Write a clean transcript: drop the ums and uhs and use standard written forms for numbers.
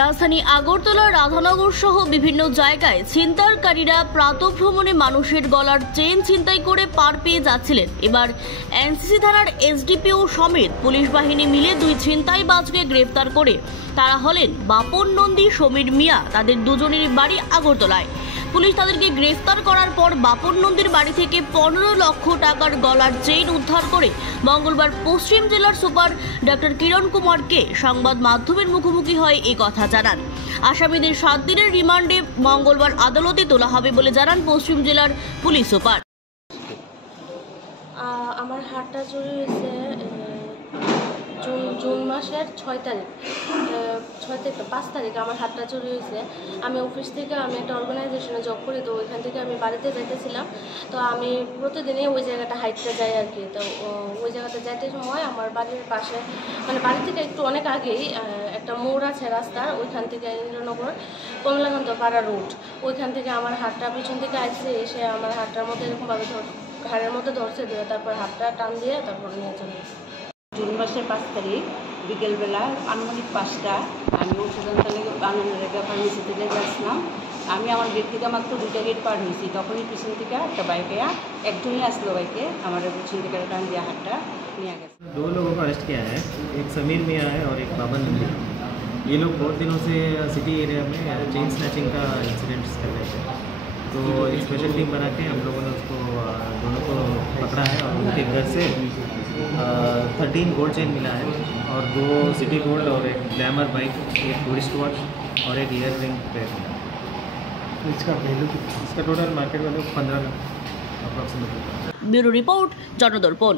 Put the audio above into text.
রাজধানী আগরতলা রাধানগর সহ বিভিন্ন জায়গায় ছিনতাইকারীরা প্রাতঃভ্রমণে মানুষের গলার চেন ছিনতাই করে পার পেয়ে যাচ্ছিলেন। এবার এনসিসি থানার এসডিপিও সমেত পুলিশ বাহিনী মিলে দুই ছিনতাইবাজকে গ্রেফতার করে তারা হলেন বাপন নন্দী, সমীর মিয়া। তাদের দুজনের বাড়ি আগরতলায়। পুলিশ তাদেরকে গ্রেফতার করার পর বাপন নন্দীর বাড়ি থেকে 15 লক্ষ টাকার গলার চেইন উদ্ধার করে মঙ্গলবার পশ্চিম জেলার সুপার ডক্টর কিরণ কুমারকে সংবাদ মাধ্যমের মুখোমুখি হয়ে এই কথা জানান। আসামিদের 7 দিনের রিমান্ডে মঙ্গলবার আদালতে তোলা হবে বলে জানান পশ্চিম জেলার পুলিশ সুপার। আমার হাতটা চুরি হয়েছে জুন মাসের 5 তারিখ আমার হাতটা চুরি হয়েছে। আমি অফিস থেকে একটা অর্গানাইজেশনে জব করি, তো ওইখান থেকে আমি বাড়িতে যাইতেছিলাম। তো আমি প্রতিদিনই ওই জায়গাটা হাইটটা যাই আর কি। তো ওই জায়গাটা যাইতে সময় আমার বাড়ির পাশে, মানে বাড়ি থেকে একটু অনেক আগেই একটা মোড় আছে রাস্তার, ওইখান থেকে ইন্দ্রনগর কমলাকান্ত পাড়া রোড, ওইখান থেকে আমার হাতটা পিছন থেকে আসছে, এসে আমার হাতটার মধ্যে এরকমভাবে ঘাড়ের মধ্যে ধরছে, দিয়ে তারপর হাতটা টান দিয়ে তারপর নিয়ে চলে গেছে। জুন মাসের 5 তারিখ বিকেলবেলা আনুমানিক 5টা আমি ওষুধন্তলে আনন্দরেখা ফার্মেসি থেকে যাচ্ছিলাম। আমি আমার গেট থেকে মাত্র 2টা গেট পার হয়েছি, তখনই পিছন থেকে একটা বাইকে একজনই আসলো, বাইকে আমার পিছন থেকে টান দিয়ে হাতটা নিয়ে গেছে। 2 लोगों को अरेस्ट किया है, एक समीर मियाँ है और एक बाबा नंदी। ये लोग बहुत दिनों से सिटी एरिया में चेन स्नैचिंग का इंसिडेंट्स कर रहे थे, तो एक स्पेशल टीम बना के हम लोगों ने उसको दोनों को पकड़ा है और उनके घर से 13 गोल्ड चेन मिला है और 2 सिटी गोल्ड और एक ग्लैमर बाइक, एक टूरिस्ट वॉच और एक ईयर रिंग पेयर। इसका वैल्यू, इसका total market value 15 lakh approximately. Bureau report, जनदर्पण।